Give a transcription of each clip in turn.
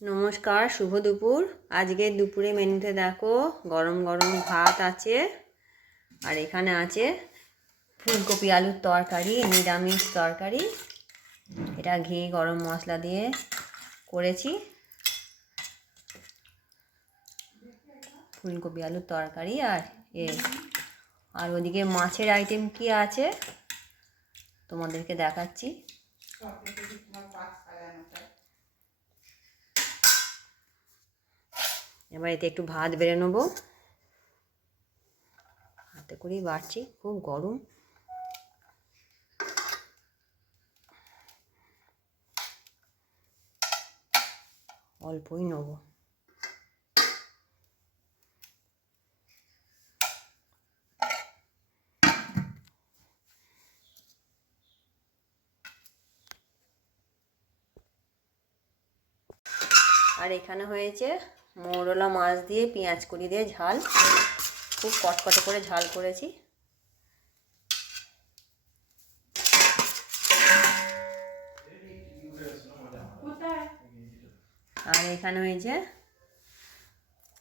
নমস্কার, শুভ দুপুর। আজকে দুপুরে মেনুতে দেখো গরম গরম ভাত আছে, আর এখানে আছে ফুলকপি আলুর তরকারি, নিরামিষ তরকারি। এটা ঘি গরম মশলা দিয়ে করেছি, ফুলকপি আলুর তরকারি। আর ওদিকে মাছের আইটেম কি আছে তোমাদেরকে দেখাচ্ছি। এবার এতে একটু ভাত বেড়ে নেবো, হাতে করেই বাড়ছি, খুব গরম। অল্পই নেবো। আর এখানে হয়েছে মৌরলা মাছ দিয়ে পেঁয়াজ কলি দিয়ে ঝাল, খুব কটকটে করে ঝাল করেছি। আর এখানে হয়েছে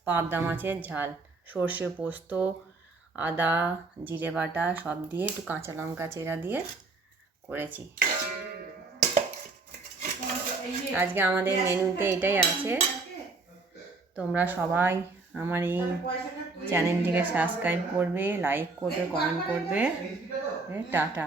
পাবদা মাছের ঝাল, সর্ষে পোস্ত, আদা জিরে বাটা সব দিয়ে, একটু কাঁচা লঙ্কা চেরা দিয়ে করেছি। আজকে আমাদের মেনুতে এটাই আছে। তোমরা সবাই আমার এই চ্যানেলটিকে সাবস্ক্রাইব করবে, লাইক করবে, কমেন্ট করবে। টাটা।